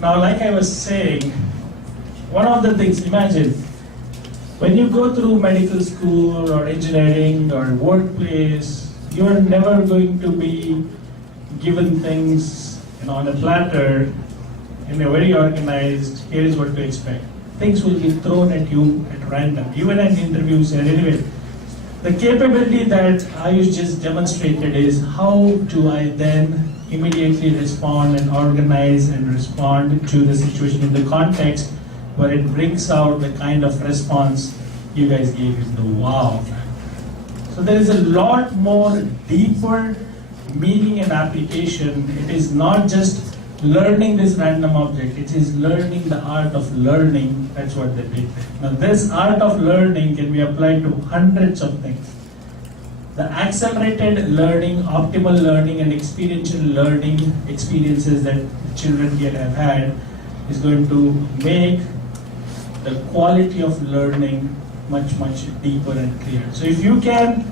Now, like I was saying, one of the things, imagine, when you go through medical school or engineering or workplace, you're never going to be given things on a platter in a very organized, here is what to expect. Things will be thrown at you at random, even in interviews and anyway. The capability that Ayush just demonstrated is how do I then immediately respond and organize and respond to the situation in the context where it brings out the kind of response you guys gave is the wow factor. So there is a lot more deeper meaning and application. It is not just learning this random object, it is learning the art of learning. That's what they did. Now this art of learning can be applied to hundreds of things. The accelerated learning, optimal learning and experiential learning experiences that children here have had is going to make the quality of learning much, much deeper and clearer. So if you can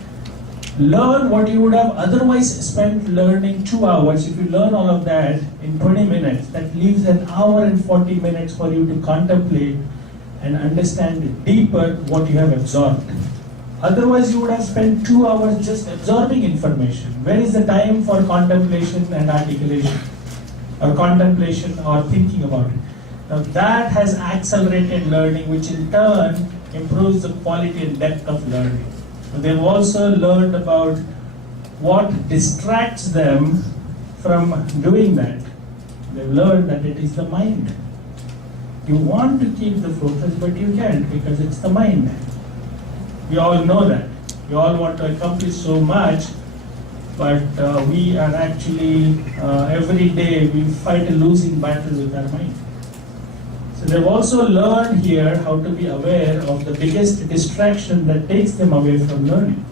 learn what you would have otherwise spent learning 2 hours, if you learn all of that in 20 minutes, that leaves an hour and 40 minutes for you to contemplate and understand deeper what you have absorbed. Otherwise, you would have spent 2 hours just absorbing information. Where is the time for contemplation and articulation? Or contemplation or thinking about it? Now that has accelerated learning, which in turn improves the quality and depth of learning. They've also learned about what distracts them from doing that. They've learned that it is the mind. You want to keep the focus, but you can't because it's the mind. We all know that. We all want to accomplish so much, but we are actually, every day, we fight a losing battle with our mind. So they've also learned here how to be aware of the biggest distraction that takes them away from learning.